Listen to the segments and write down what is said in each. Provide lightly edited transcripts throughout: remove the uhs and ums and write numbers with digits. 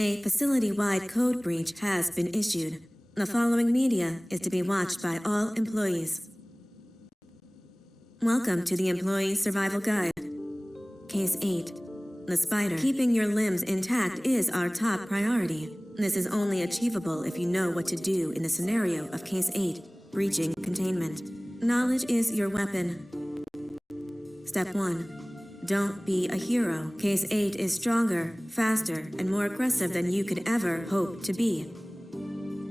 A facility-wide code breach has been issued. The following media is to be watched by all employees. Welcome to the Employee Survival Guide. Case 8. The spider. Keeping your limbs intact is our top priority. This is only achievable if you know what to do in the scenario of Case 8, breaching containment. Knowledge is your weapon. Step 1. Don't be a hero. Case 8 is stronger, faster, and more aggressive than you could ever hope to be.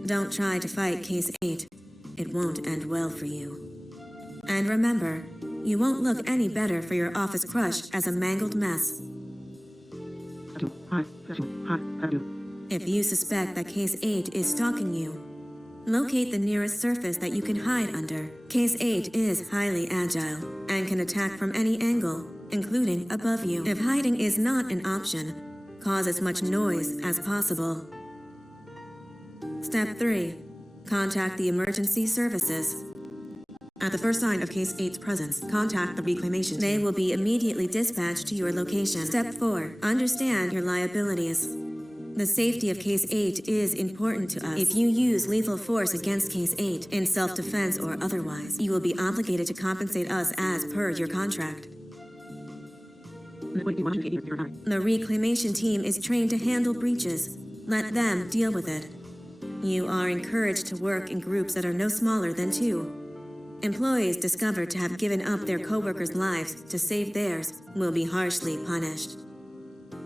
Don't try to fight Case 8. It won't end well for you. And remember, you won't look any better for your office crush as a mangled mess. If you suspect that Case 8 is stalking you, locate the nearest surface that you can hide under. Case 8 is highly agile and can attack from any angle, including above you. If hiding is not an option, cause as much noise as possible. Step 3. Contact the emergency services. At the first sign of Case 8's presence, contact the reclamation team. They will be immediately dispatched to your location. Step 4. Understand your liabilities. The safety of Case 8 is important to us. If you use lethal force against Case 8, in self-defense or otherwise, you will be obligated to compensate us as per your contract. The reclamation team is trained to handle breaches. Let them deal with it. You are encouraged to work in groups that are no smaller than 2. Employees discovered to have given up their coworkers' lives to save theirs will be harshly punished.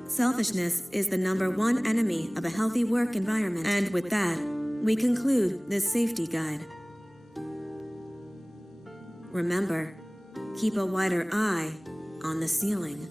Selfishness is the #1 enemy of a healthy work environment. And with that, we conclude this safety guide. Remember, keep a wider eye on the ceiling.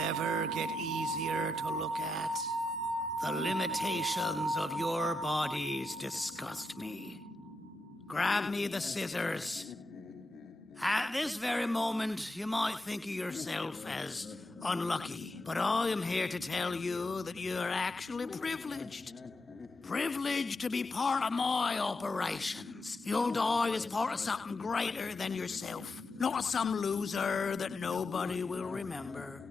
ever get easier to look at? The limitations of your bodies disgust me. Grab me the scissors. At this very moment, you might think of yourself as unlucky, but I am here to tell you that you are actually privileged. Privileged to be part of my operations. You'll die as part of something greater than yourself, not some loser that nobody will remember.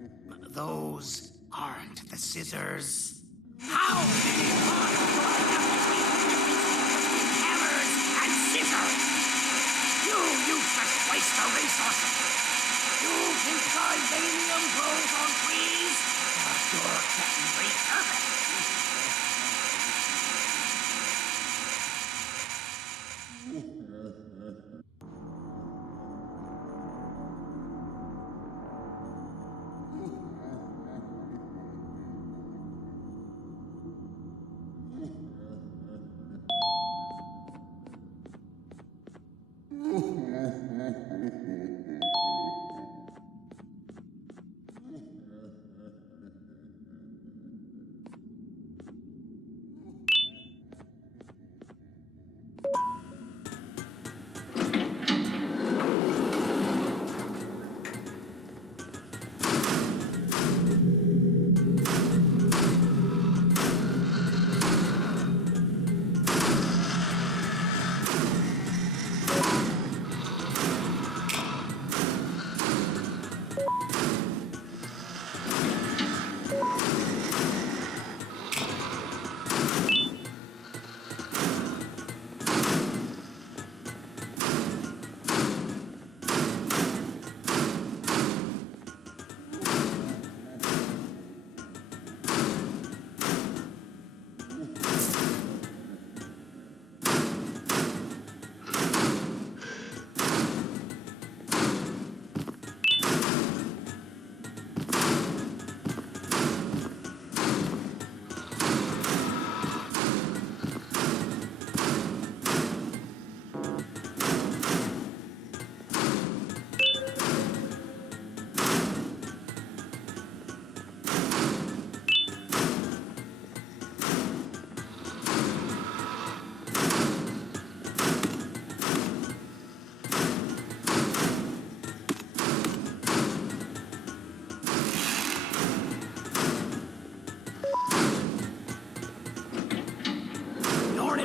Those aren't the scissors. How many times do I have to between hammers and scissors? You useless waste of resources! You think titanium grows on trees? You're getting repurposed.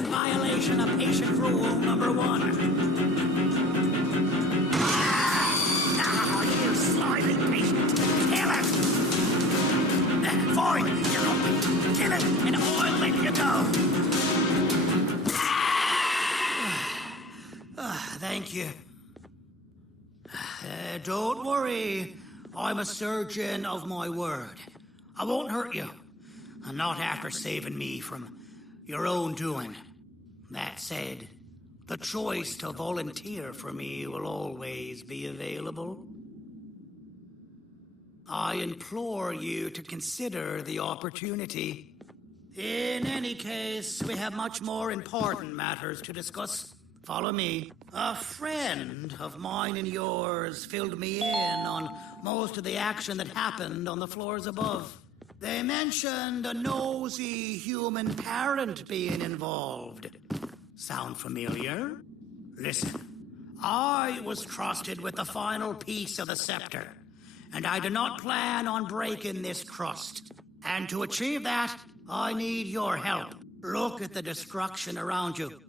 Violation of patient rule number 1. You slimy patient. Kill it! Fine, you're up. Kill it, and I'll let you go. Thank you. Don't worry. I'm a surgeon of my word. I won't hurt you. And not after saving me from your own doing. That said, the choice to volunteer for me will always be available. I implore you to consider the opportunity. In any case, we have much more important matters to discuss. Follow me. A friend of mine and yours filled me in on most of the action that happened on the floors above. They mentioned a nosy human parent being involved. Sound familiar? Listen, I was trusted with the final piece of the scepter, and I do not plan on breaking this trust. And to achieve that, I need your help. Look at the destruction around you.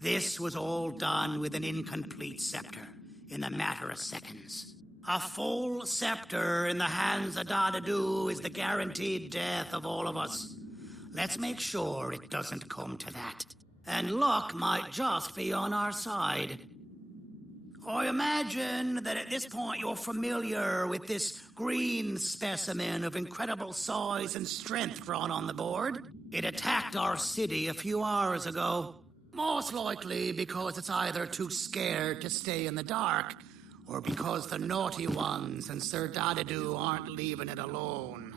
This was all done with an incomplete scepter, in a matter of seconds. A full scepter in the hands of Dadadu is the guaranteed death of all of us. Let's make sure it doesn't come to that. And luck might just be on our side. I imagine that at this point you're familiar with this green specimen of incredible size and strength drawn on the board. It attacked our city a few hours ago. Most likely because it's either too scared to stay in the dark, or because the naughty ones and Sir Dadadu aren't leaving it alone.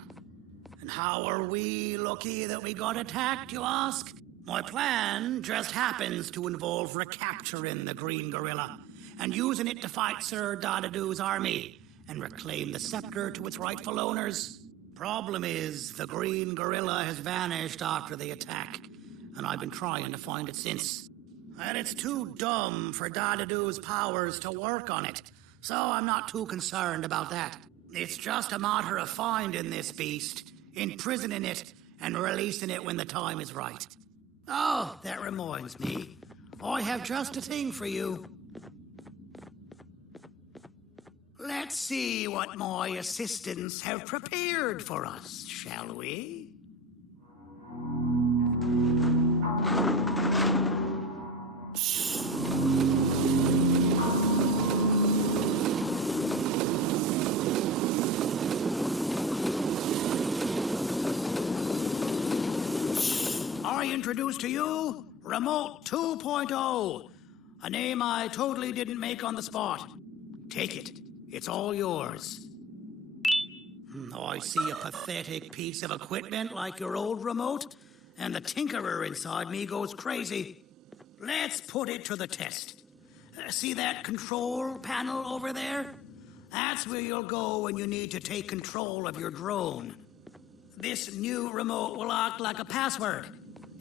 And how are we lucky that we got attacked, you ask? My plan just happens to involve recapturing the green gorilla and using it to fight Sir Dadadu's army, and reclaim the scepter to its rightful owners. Problem is, the green gorilla has vanished after the attack, and I've been trying to find it since. And it's too dumb for Dadadoo's powers to work on it, so I'm not too concerned about that. It's just a matter of finding this beast, imprisoning it, and releasing it when the time is right. Oh, that reminds me. I have just a thing for you. Let's see what my assistants have prepared for us, shall we? I introduce to you Remote 2.0, a name I totally didn't make on the spot. Take it. It's all yours. I see a pathetic piece of equipment like your old remote, and the tinkerer inside me goes crazy. Let's put it to the test. See that control panel over there? That's where you'll go when you need to take control of your drone. This new remote will act like a password.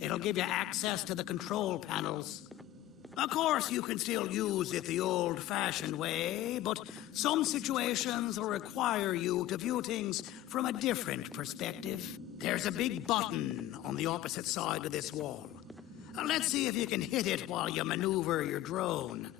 It'll give you access to the control panels. Of course, you can still use it the old-fashioned way, but some situations will require you to view things from a different perspective. There's a big button on the opposite side of this wall. Let's see if you can hit it while you maneuver your drone.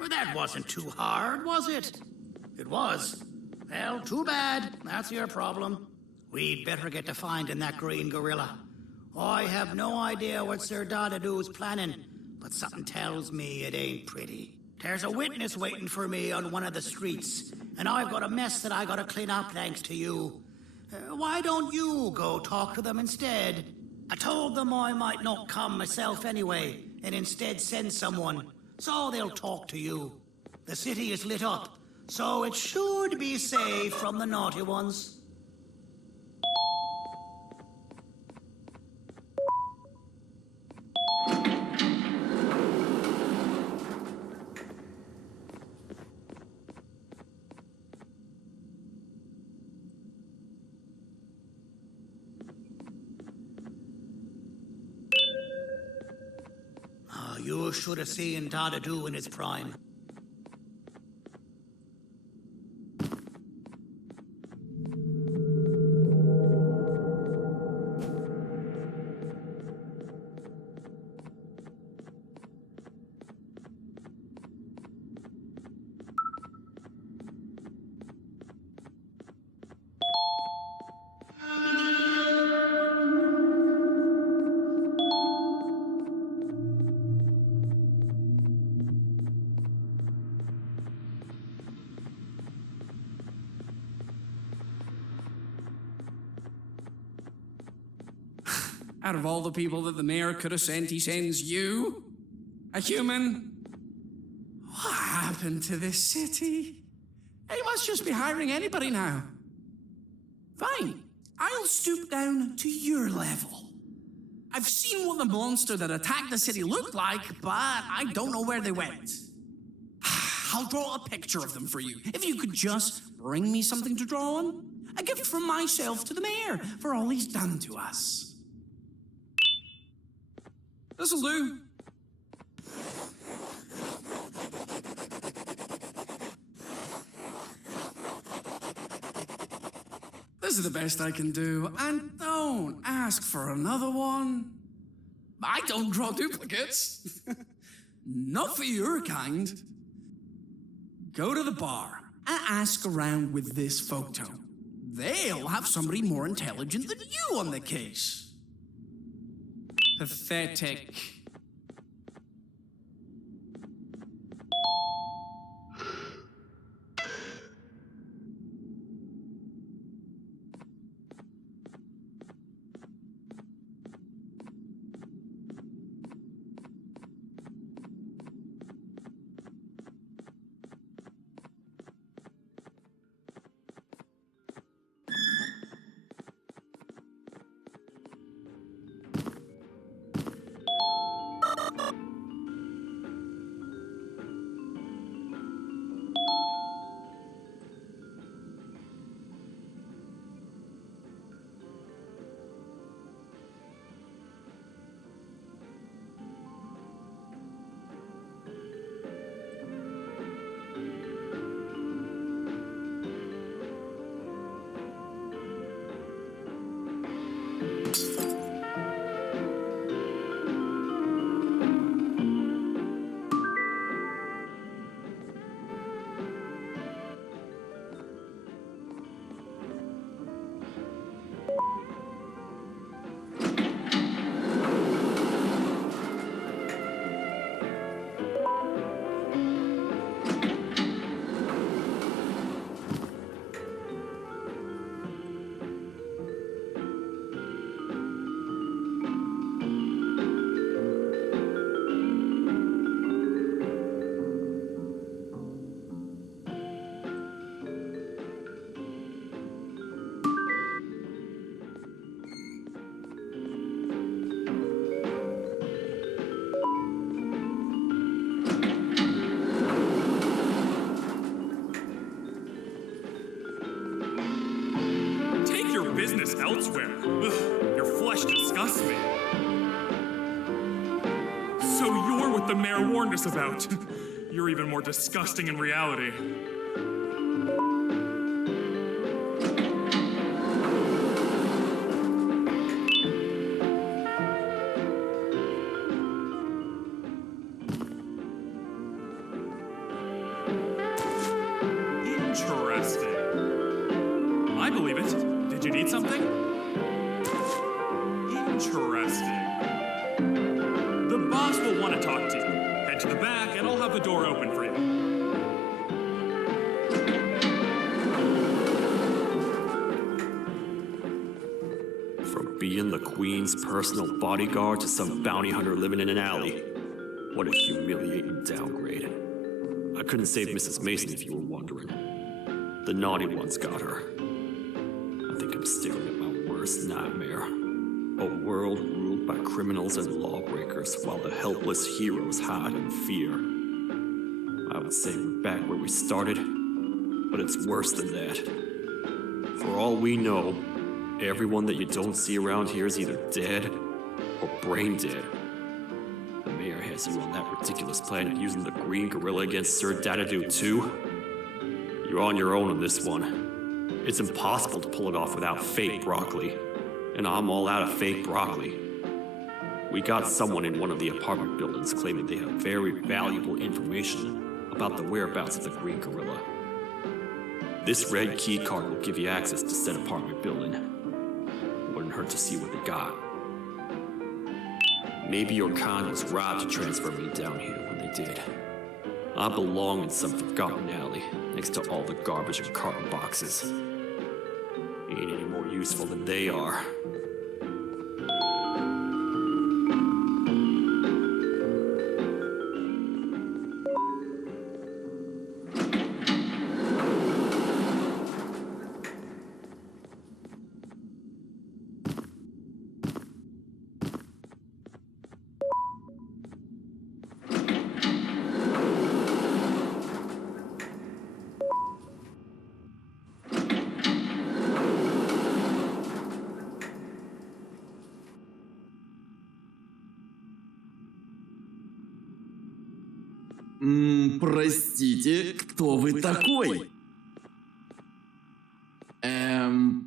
Well, that wasn't too hard, was it? It was. Well, too bad. That's your problem. We'd better get to finding that green gorilla. I have no idea what Sir Dadadoo's planning, but something tells me it ain't pretty. There's a witness waiting for me on one of the streets, and I've got a mess that I gotta clean up thanks to you. Why don't you go talk to them instead? I told them I might not come myself anyway, and instead send someone, so they'll talk to you. The city is lit up, so it should be safe from the naughty ones. You should have seen Dadadoo in his prime. Out of all the people that the mayor could have sent, he sends you? A human? What happened to this city? He must just be hiring anybody now. Fine, I'll stoop down to your level. I've seen what the monster that attacked the city looked like, but I don't know where they went. I'll draw a picture of them for you. If you could just bring me something to draw on. A gift from myself to the mayor for all he's done to us. This'll do. This is the best I can do, and don't ask for another one. I don't draw duplicates. Not for your kind. Go to the bar and ask around with this photo. They'll have somebody more intelligent than you on the case. Pathetic. Business elsewhere. Ugh, your flesh disgusts me. So you're what the mayor warned us about. You're even more disgusting in reality. Interesting. I believe it. Did you need something? Interesting. The boss will want to talk to you. Head to the back and I'll have the door open for you. From being the Queen's personal bodyguard to some bounty hunter living in an alley. What a humiliating downgrade. I couldn't save Mrs. Mason if you were wondering. The naughty ones got her. I think I'm staring at my worst nightmare. A world ruled by criminals and lawbreakers while the helpless heroes hide in fear. I would say we're back where we started, but it's worse than that. For all we know, everyone that you don't see around here is either dead or brain dead. The mayor has you on that ridiculous planet using the green gorilla against Sir Dadadoo too. You're on your own on this one. It's impossible to pull it off without fake broccoli. And I'm all out of fake broccoli. We got someone in one of the apartment buildings claiming they have very valuable information about the whereabouts of the green gorilla. This red key card will give you access to said apartment building. Wouldn't hurt to see what they got. Maybe your con was right to transfer me down here when they did. I belong in some forgotten alley next to all the garbage and carton boxes. Ain't any more useful than they are. Простите, кто вы такой?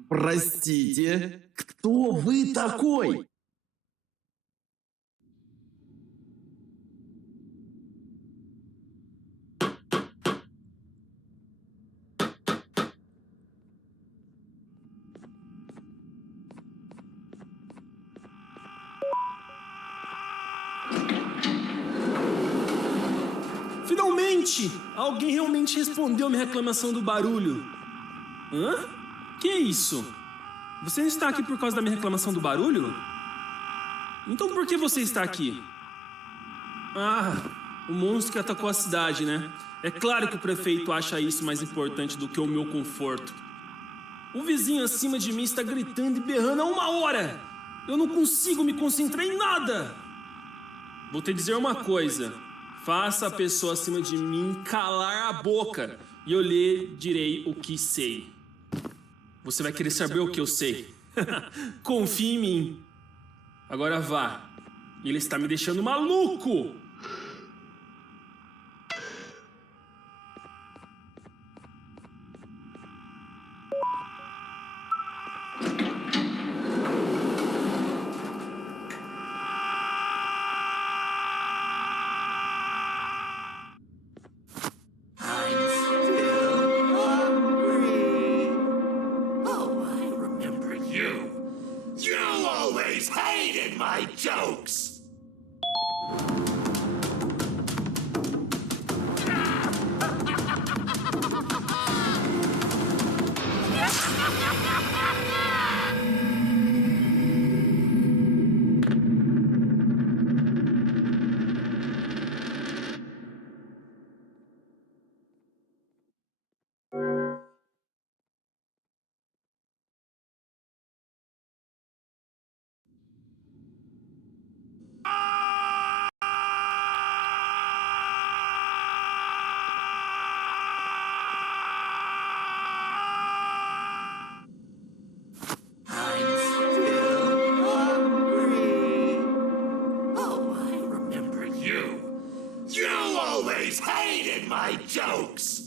Простите, кто вы такой? Gente, alguém realmente respondeu minha reclamação do barulho. Hã? Que é isso? Você não está aqui por causa da minha reclamação do barulho? Então por que você está aqui? Ah, o monstro que atacou a cidade, né? É claro que o prefeito acha isso mais importante do que o meu conforto. O vizinho acima de mim está gritando e berrando há 1 hora. Eu não consigo me concentrar em nada. Vou te dizer uma coisa. Faça a pessoa acima de mim calar a boca e eu lhe direi o que sei. Você vai querer saber o que eu sei. Confie em mim. Agora vá. Ele está me deixando maluco. Hated my jokes! Hated my jokes!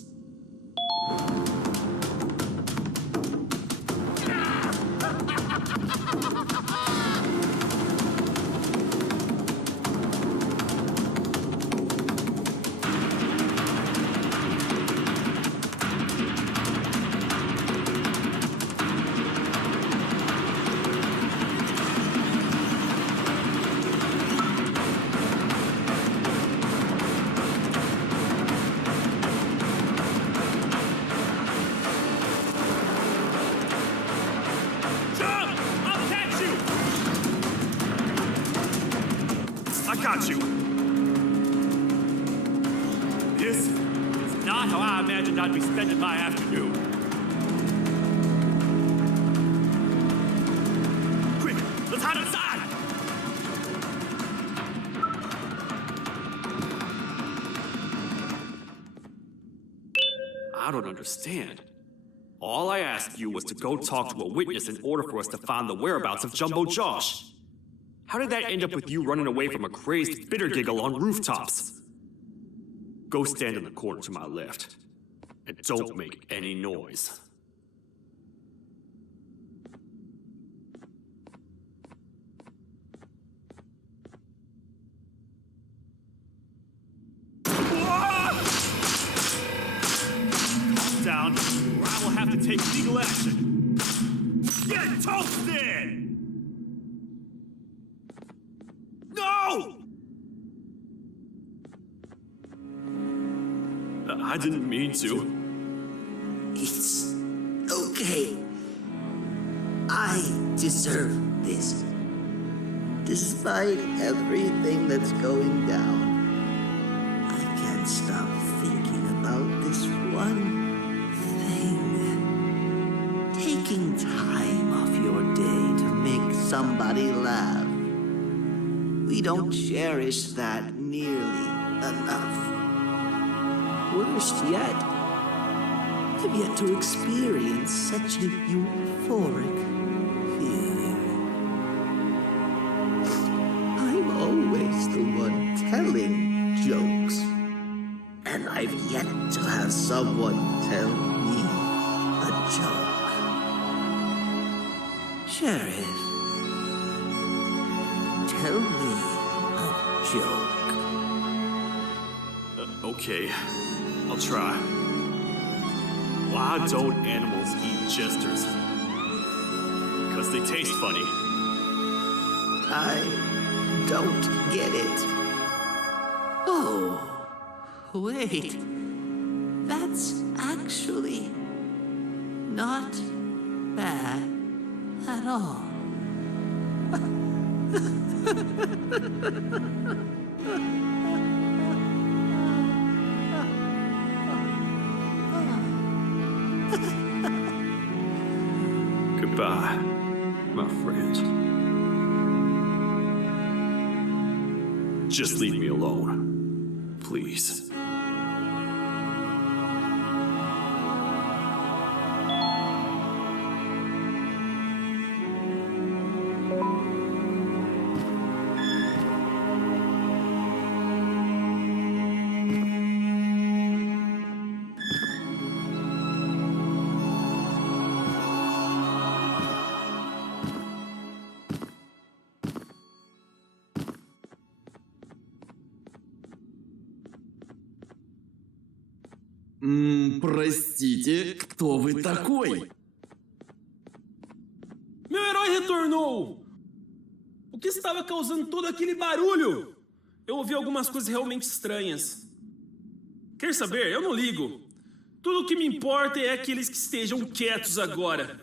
Got you. This is not how I imagined I'd be spending my afternoon. Quick, let's hide inside! I don't understand. All I asked you was to go talk to a witness in order for us to find the whereabouts of Jumbo Josh. How did that end up with you running away from a crazed bitter giggle on rooftops? Go stand in the corner to my left. And don't make any noise. Calm down, or I will have to take legal action. Get toasted! No! I didn't mean to. It's okay. I deserve this. Despite everything that's going down, I can't stop thinking about this one thing. Taking time off your day to make somebody laugh. We don't cherish that nearly enough. Worst yet, I've yet to experience such a euphoric feeling. I'm always the one telling jokes, and I've yet to have someone tell me a joke. Sheriff, tell me a joke. Okay, I'll try. Why don't animals eat jesters? Because they taste funny. I don't get it. Oh, Wait, that's actually not bad at all. Goodbye, my friend. Just leave me alone, please. Простите, кто вы такой? Meu herói retornou! O que estava causando todo aquele barulho? Eu ouvi algumas coisas realmente estranhas. Quer saber? Eu não ligo. Tudo o que me importa é aqueles que estejam quietos agora.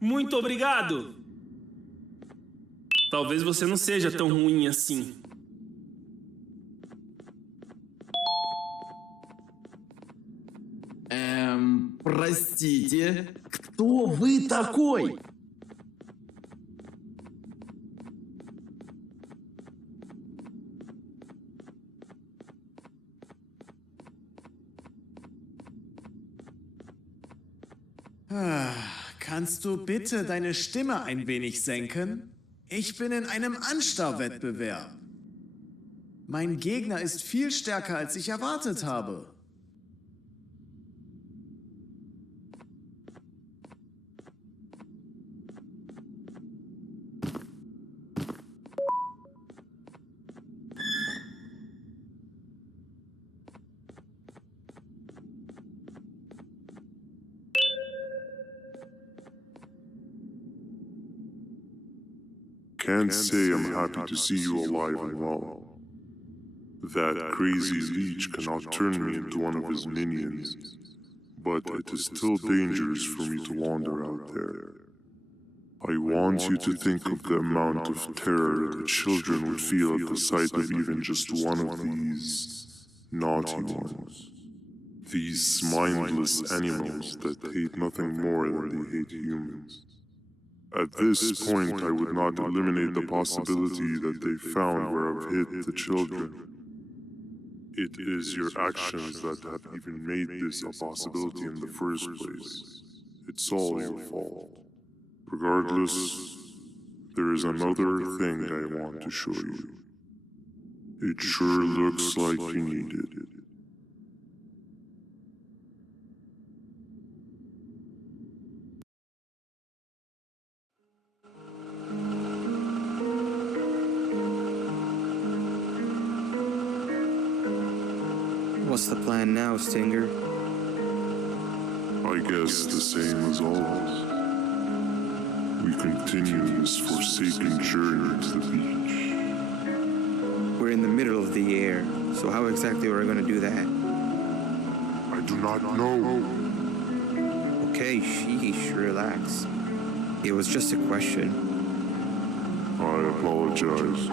Muito obrigado! Talvez você não seja tão ruim assim. Простите, кто вы такой? Kannst du bitte deine Stimme ein wenig senken? Ich bin in einem Anstarrwettbewerb. Mein Gegner ist viel stärker, als ich erwartet habe. Can't say I'm happy to see you alive and well. That crazy leech cannot turn me into one of his minions, but it is still dangerous for me to wander out there. I want you to think of the amount of terror that children would feel at the sight of even just one of these naughty ones. These mindless animals that hate nothing more than they hate humans. At this point, I would not eliminate the possibility that they found where I've hid the children. It is your actions that have even made this a possibility in the first place. It's all your fault. Regardless, there is another thing I want to show you. It sure looks like you need it. What's the plan now, Stinger? I guess the same as always. We continue this forsaken journey to the beach. We're in the middle of the air, so how exactly are we going to do that? I do not know. Okay, sheesh, relax. It was just a question. I apologize.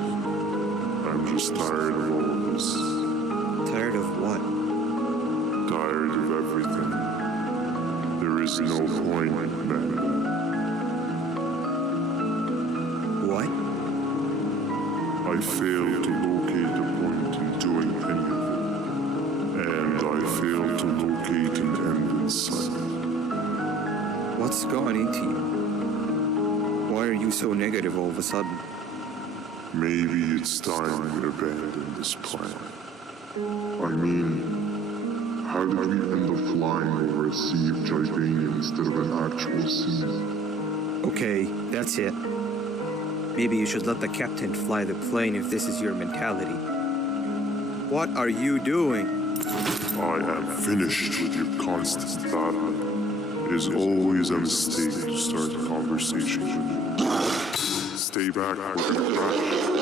I'm just tired of all of this. Tired of what? Tired of everything. There is no point, Ben. What? I failed to locate a point in doing anything. And I failed to locate an end in sight. What's gone into you? Why are you so negative all of a sudden? Maybe it's time we abandon this plan. I mean, how did we end up flying over a sea of Jivania instead of an actual sea? Okay, that's it. Maybe you should let the captain fly the plane if this is your mentality. What are you doing? I am finished with your constant battle. It is always a mistake to start a conversation with you. Stay back, we're gonna crash.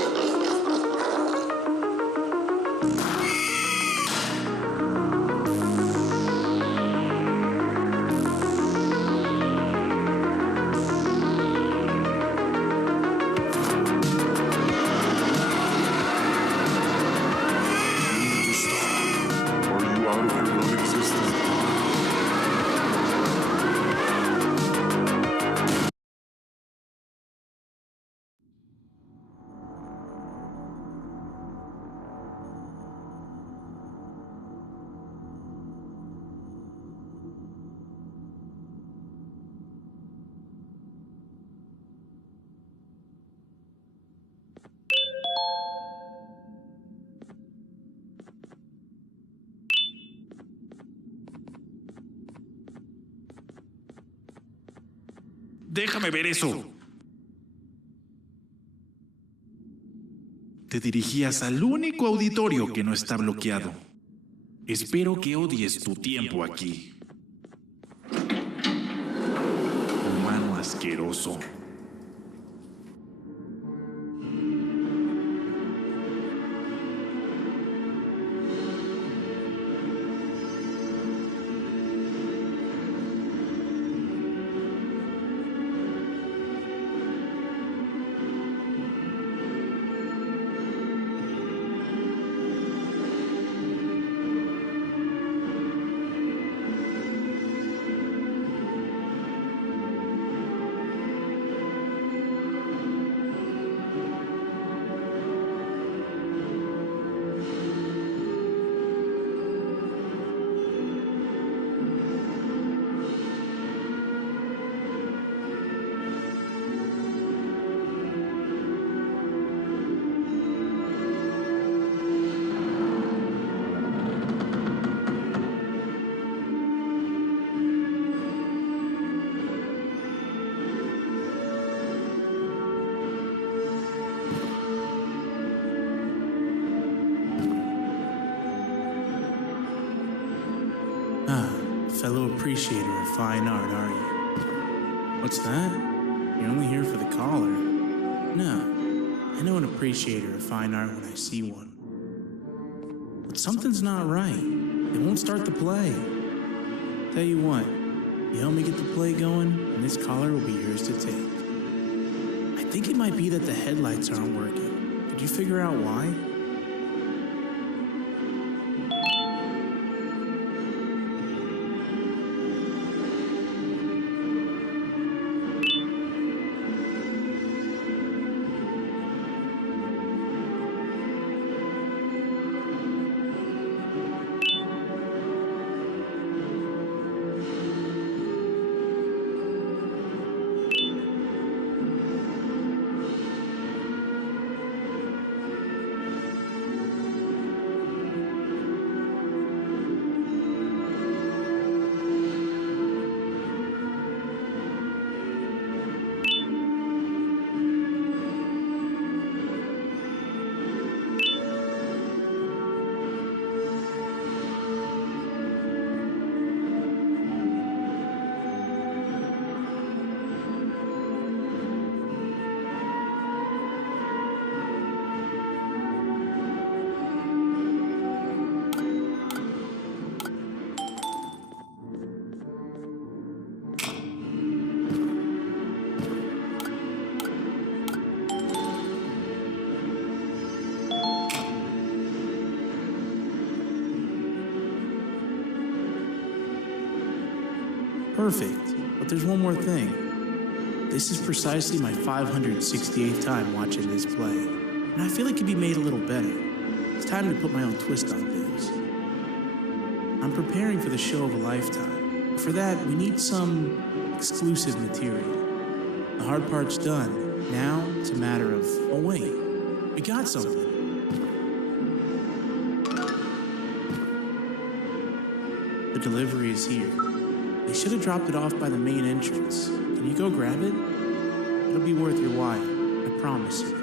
Déjame ver eso. Te dirigías al único auditorio que no está bloqueado. Espero que odies tu tiempo aquí. Humano asqueroso. Fellow appreciator of fine art, are you? What's that? You're only here for the collar. No, I know an appreciator of fine art when I see one. But something's not right. They won't start the play. Tell you what, you help me get the play going, and this collar will be yours to take. I think it might be that the headlights aren't working. Did you figure out why? Perfect, but there's one more thing. This is precisely my 568th time watching this play, and I feel it could be made a little better. It's time to put my own twist on things. I'm preparing for the show of a lifetime. For that, we need some exclusive material. The hard part's done. Now, it's a matter of, oh wait, we got something. The delivery is here. They should have dropped it off by the main entrance. Can you go grab it? It'll be worth your while, I promise you.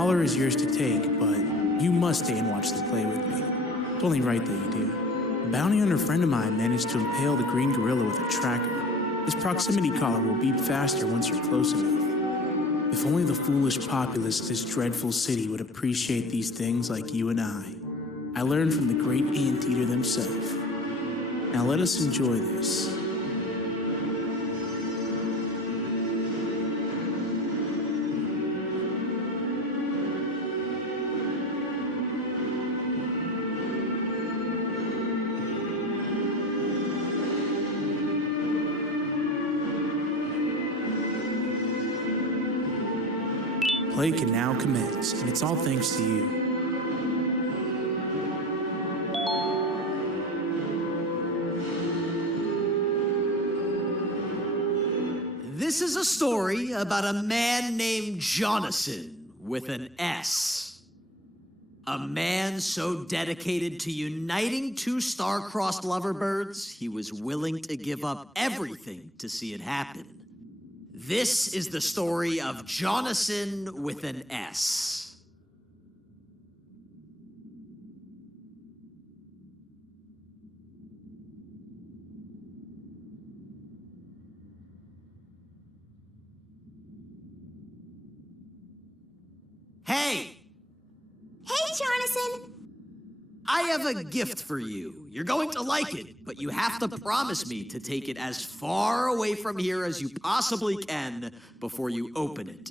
collar is yours to take, but you must stay and watch the play with me. It's only right that you do. A bounty hunter friend of mine managed to impale the green gorilla with a tracker. This proximity collar will beep faster once you're close enough. If only the foolish populace of this dreadful city would appreciate these things like you and I. I learned from the great anteater themselves. Now let us enjoy this. Play can now commence, and it's all thanks to you. This is a story about a man named Jonathan with an S. A man so dedicated to uniting two star-crossed loverbirds, he was willing to give up everything to see it happen. This is the story of Jonathan with an S. Hey! Hey, Jonathan! I have a gift for you. You're going to like it, but you have to promise me to take it as far away from here as you possibly can before you open it.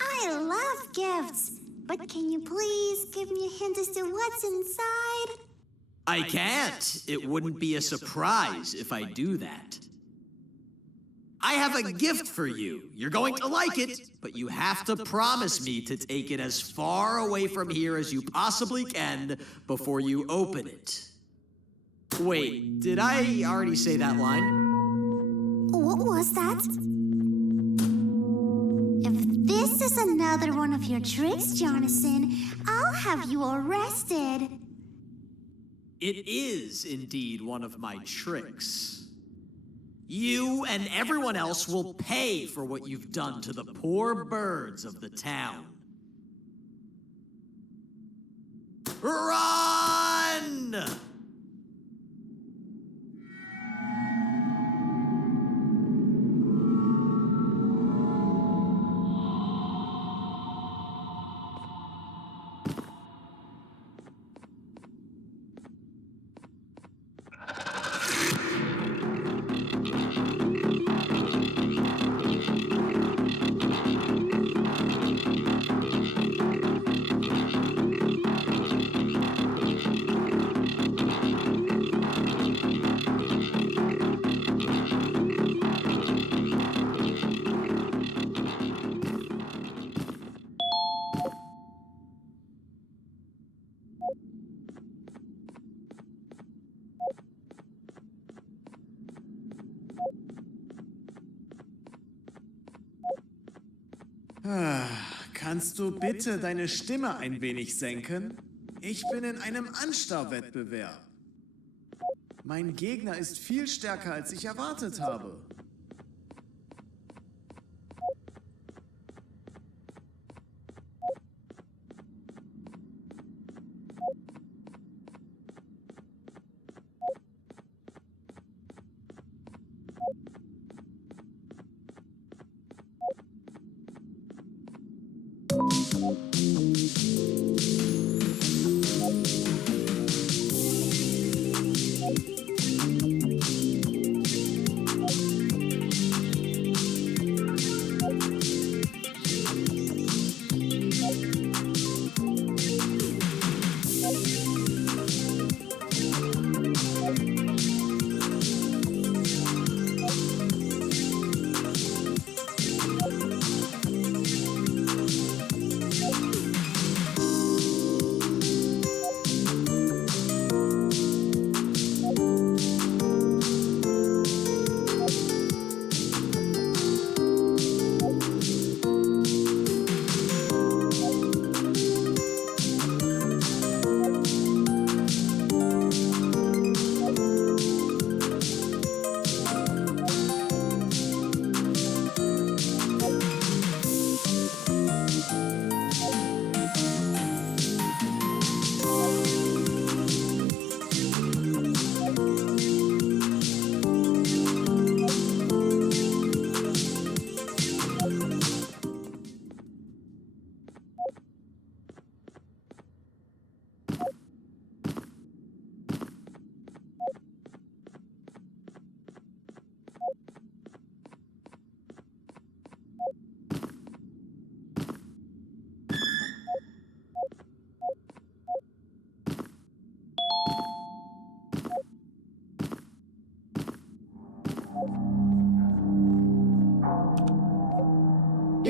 I love gifts, but can you please give me a hint as to what's inside? I can't. It wouldn't be a surprise if I do that. I have a gift for you. You're going to like it, but you have to promise me to take it as far away from here as you possibly can before you open it. Wait, did I already say that line? What was that? If this is another one of your tricks, Jonathan, I'll have you arrested. It is indeed one of my tricks. You and everyone else will pay for what you've done to the poor birds of the town. Run! Kannst du bitte deine Stimme ein wenig senken? Ich bin in einem Anstarrwettbewerb. Mein Gegner ist viel stärker, als ich erwartet habe.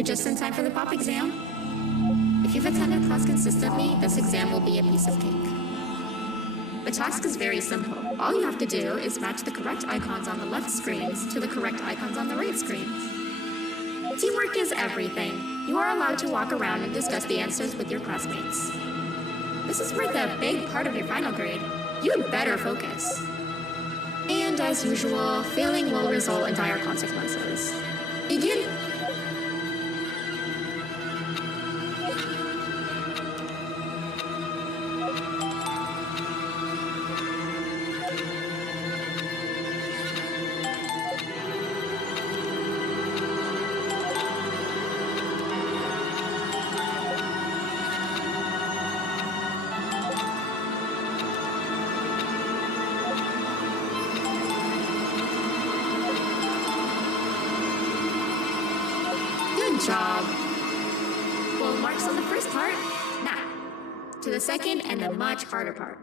just in time for the pop exam. If you've attended class consistently, this exam will be a piece of cake. The task is very simple. All you have to do is match the correct icons on the left screens to the correct icons on the right screens. Teamwork is everything. You are allowed to walk around and discuss the answers with your classmates. This is worth a big part of your final grade. You had better focus. And as usual, failing will result in dire consequences. Begin. Good job. Full marks on the first part. Now, to the second and the much harder part.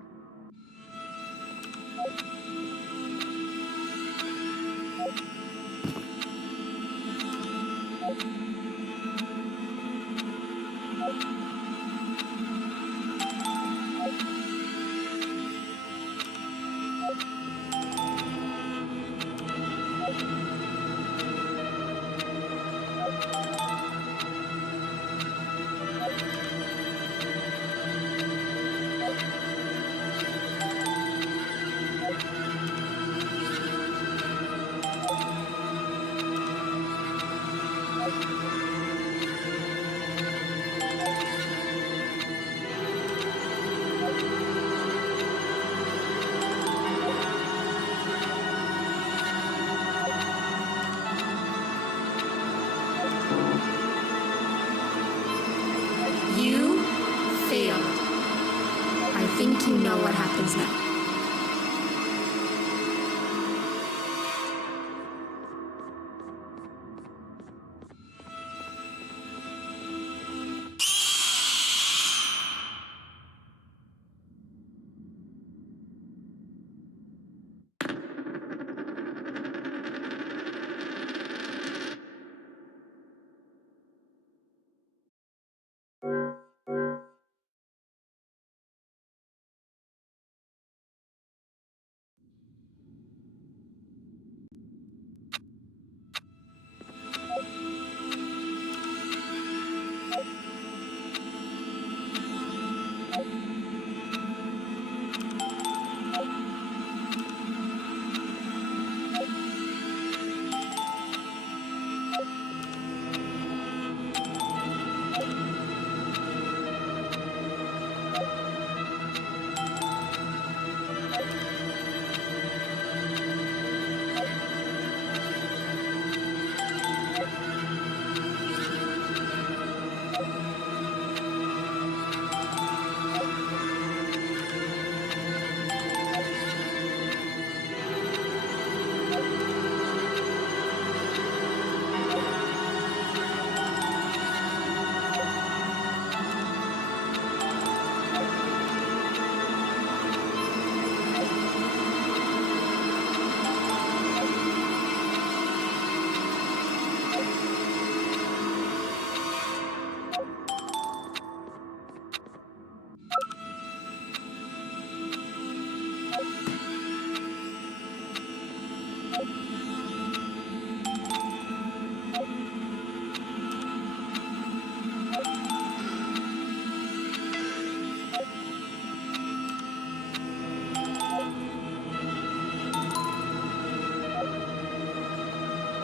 You failed. I think you know what happens now.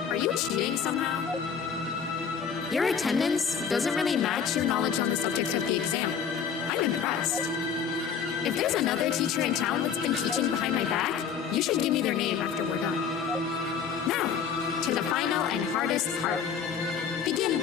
Are you cheating somehow? Your attendance doesn't really match your knowledge on the subject of the exam. I'm impressed. If there's another teacher in town that's been teaching behind my back, you should give me their name after we're done. Now, to the final and hardest part. Begin.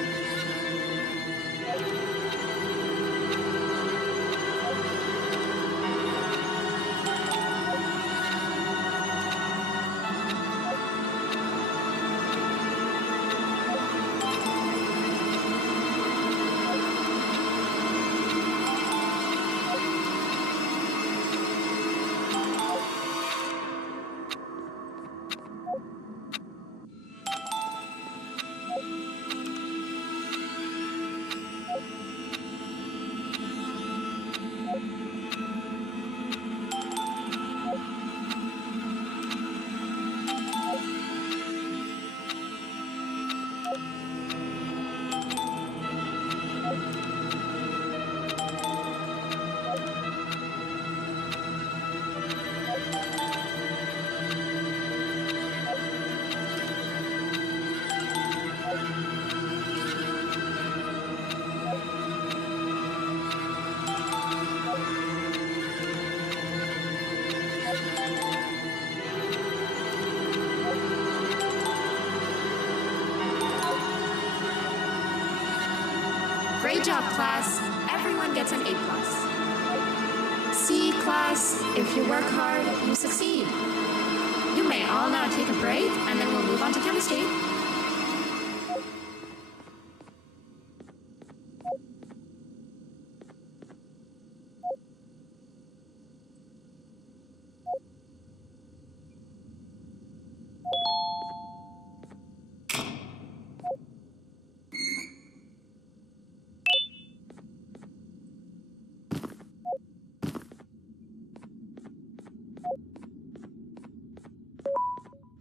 Great job, class. Everyone gets an A+. See, class, if you work hard, you succeed. You may all now take a break, and then we'll move on to chemistry.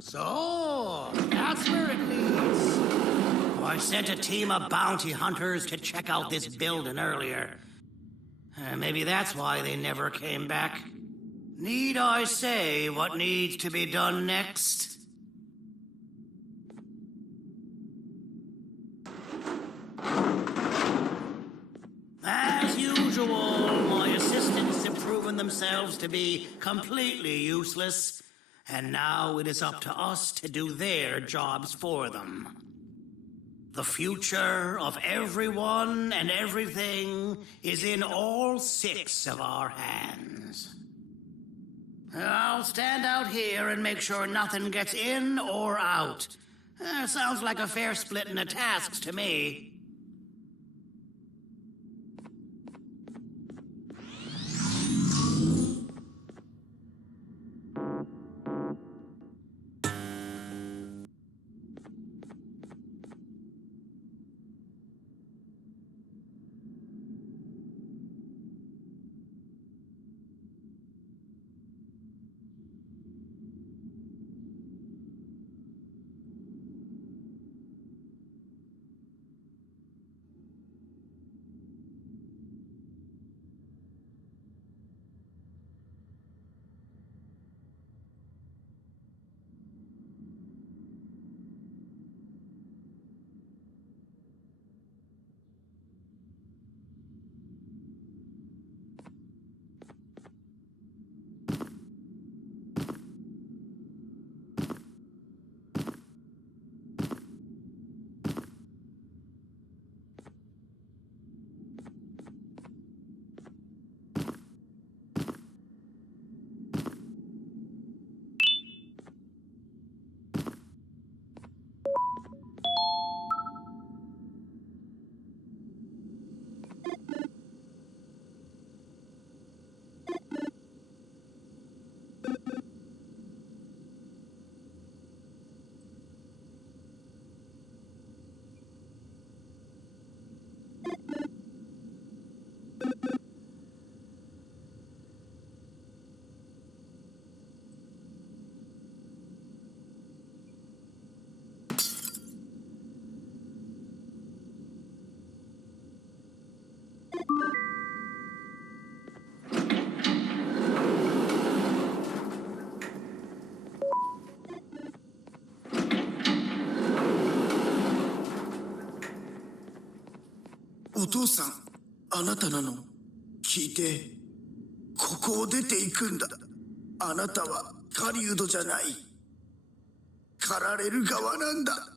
So, that's where it leads. I sent a team of bounty hunters to check out this building earlier. Maybe that's why they never came back. Need I say what needs to be done next? As usual, my assistants have proven themselves to be completely useless. And now it is up to us to do their jobs for them. The future of everyone and everything is in all 6 of our hands. I'll stand out here and make sure nothing gets in or out. Sounds like a fair splitting of tasks to me.お父さん、あなたなの？聞いて、ここを出ていくんだ。あなたは狩人じゃない。狩られる側なんだ。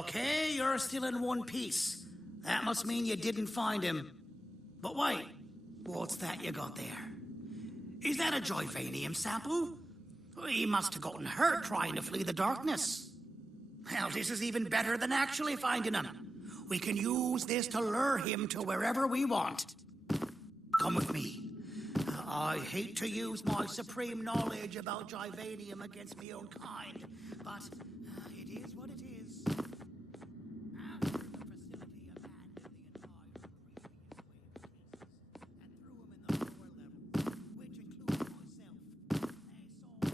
Okay, you're still in one piece. That must mean you didn't find him. But wait, what's that you got there? Is that a Joyvanium sample? He must have gotten hurt trying to flee the darkness. Well, this is even better than actually finding him. We can use this to lure him to wherever we want. Come with me. I hate to use my supreme knowledge about Joyvanium against my own kind, but it is what it is. After the facility abandoned the entire previous wave of pieces and threw them in the lower level, which included myself, they saw another use.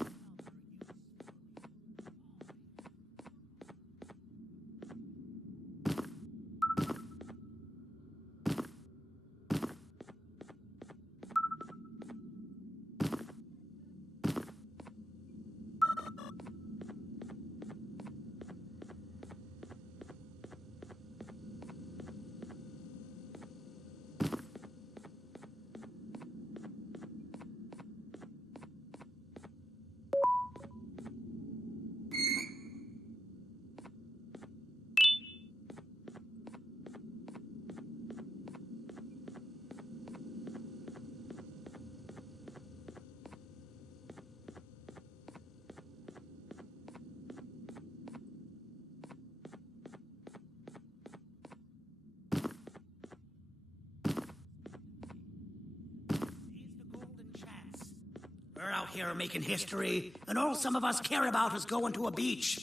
out here making history, and all some of us care about is going to a beach.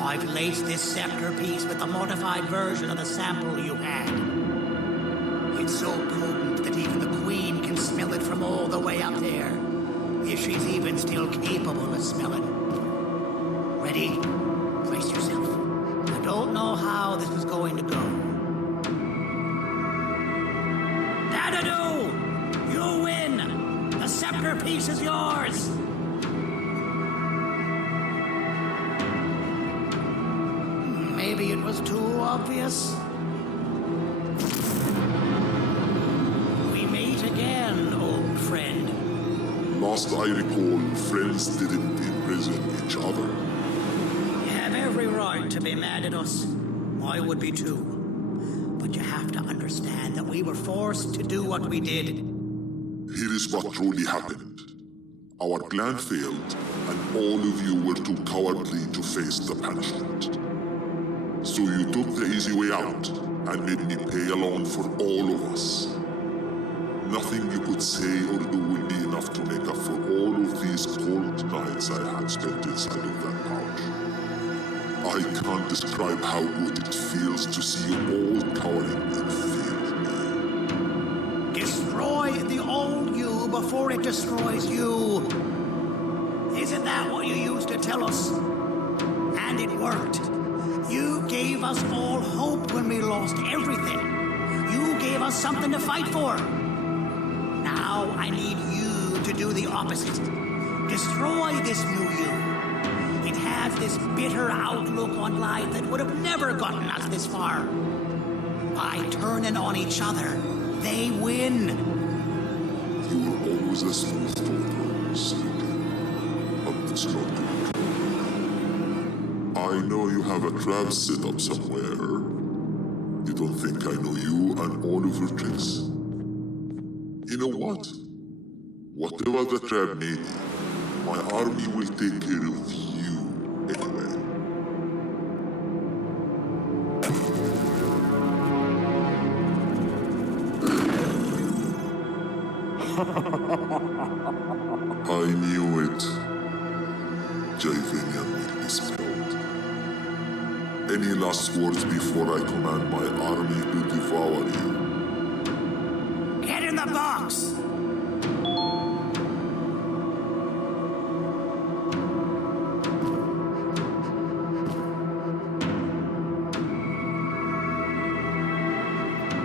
I've laced this scepter piece with the modified version of the sample you had. It's so potent that even the Queen can smell it from all the way up there, if she's even still capable of smelling. Ready? Brace yourself. I don't know how this is going to go. Dadadoo! You win! The scepter piece is yours! Maybe it was too obvious. We meet again, old friend. Last I recall, friends didn't imprison each other. You have every right to be mad at us. I would be too. But you have to understand that we were forced to do what we did. Here is what truly happened. Our plan failed, and all of you were too cowardly to face the punishment. So you took the easy way out and made me pay along for all of us. Nothing you could say or do will be enough to make up for all of these cold nights I had spent inside of that pouch. I can't describe how good it feels to see you all cowering in fear of me. Destroy the old you before it destroys you. Isn't that what you used to tell us? And it worked. You gave gave us all hope when we lost everything. You gave us something to fight for. Now I need you to do the opposite. Destroy this new you. It has this bitter outlook on life that would have never gotten us this far. By turning on each other, they win. You were always a smooth talker, Sandy. But it's not good. I know you have a trap set up somewhere. You don't think I know you and all of your tricks? You know what? Whatever the trap may be, my army will take care of you anyway. I knew it. Javanian will be spelled. Any last words before I command my army to devour you? Get in the box!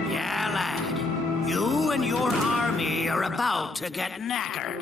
Yeah, lad. You and your army are about to get knackered.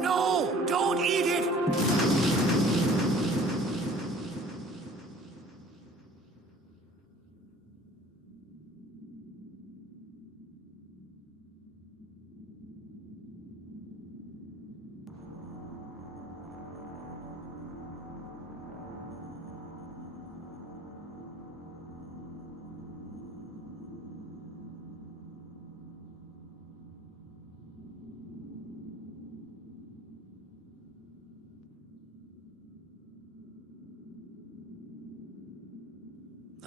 No! Don't eat it!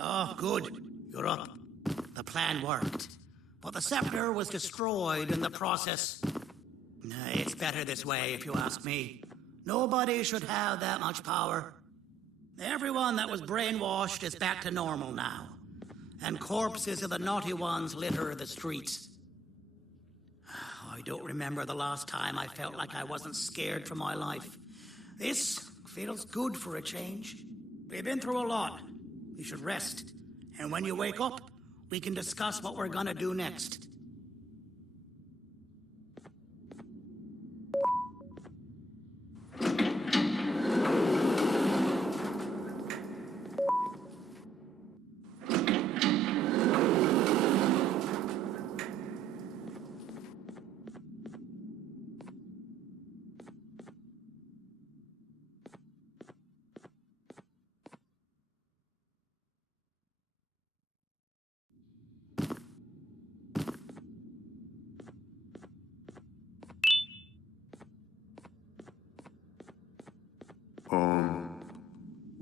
Oh, good. You're up. The plan worked. But the scepter was destroyed in the process. It's better this way, if you ask me. Nobody should have that much power. Everyone that was brainwashed is back to normal now. And corpses of the naughty ones litter the streets. I don't remember the last time I felt like I wasn't scared for my life. This feels good for a change. We've been through a lot. You should rest. And when you wake up, we can discuss what we're gonna do next.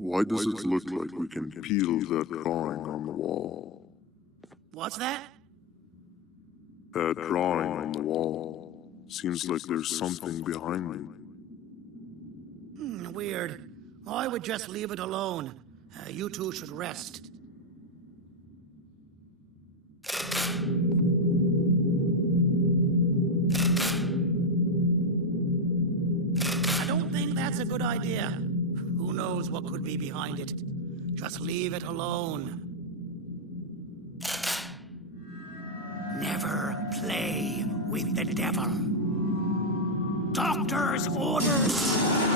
Why does it look like we can peel that drawing on the wall? What's that? That drawing on the wall. Seems like there's something behind it. Weird. I would just leave it alone. You two should rest. I don't think that's a good idea. Who knows what could be behind it? Just leave it alone. Never play with the devil. Doctor's orders.